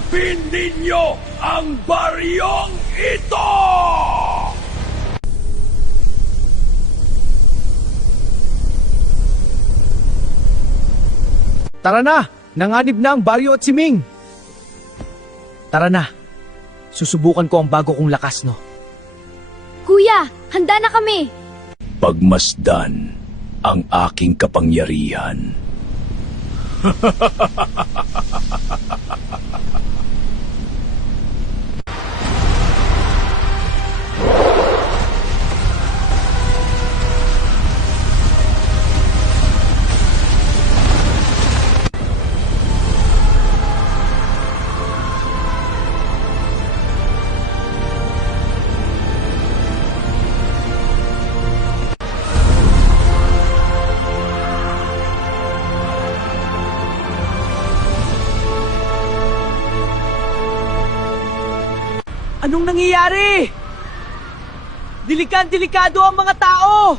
Supin ninyo ang baryong ito! Tara na! Nanganib na ang baryo at si Ming! Tara na! Susubukan ko ang bago kong lakas, no? Kuya, handa na kami! Pagmasdan ang aking kapangyarihan. Anong nangyayari? Delikado ang mga tao!